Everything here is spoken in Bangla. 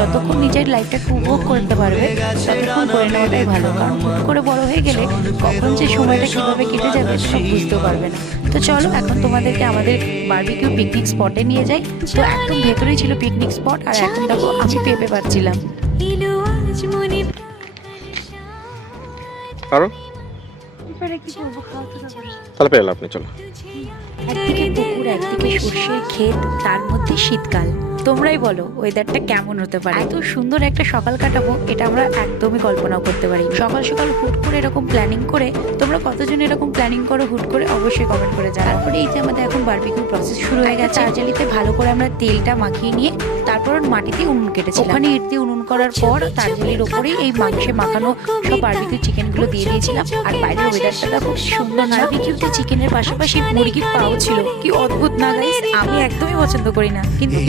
যতক্ষণ নিজের লাইফটাকে উপভোগ করতে পারবে ততক্ষণ করে নেওয়াটাই ভালো, কারণ হুট করে বড় হয়ে গেলে কখন যে সময়টা কিভাবে কেটে যাবে সব বুঝতেও পারবে না। তো চলো এখন তোমাদেরকে আমাদের বারবিকিউ পিকনিক স্পটে নিয়ে যাই। তো একদম ভেতরেই ছিল পিকনিক স্পট, আর এখন দেখো আমি পেঁপে পাচ্ছিলাম। আরো তাহলে পেলাম আপনি, চলো। একদিকে পুকুর, একদিকে সর্ষের ক্ষেত, তার মধ্যে শীতকাল। তোমরাই বলো ওয়েদারটা কেমন হতে পারে? এত সুন্দর একটা সকাল কাটাবো এটা আমরা একদমই কল্পনাও করতে পারি। সকাল সকাল হুট করে এরকম প্ল্যানিং করে, তোমরা কতজন এরকম প্ল্যানিং করো হুট করে অবশ্যই কমেন্ট করে জানাও। তারপরে এই যে আমাদের এখন বারবিকিউ প্রসেস শুরু হয়ে গেছে। চারজালিতে ভালো করে আমরা তেলটা মাখিয়ে নিয়ে তারপর মাটিতে উনুন কেটেছি। ওখানে ইট দিয়ে উনুন করার পর চারজালির ওপরেই এই মাংসে মাখানো সব বারবিকিউ চিকেনগুলো দিয়ে দিয়েছিলাম। আর বাইরের ওয়েদারটা খুব সুন্দর। বারবিকিউতে চিকেনের পাশাপাশি মুরগির পাও ছিল, কি অদ্ভুত না গাইস? আমি একদমই পছন্দ করি না, কিন্তু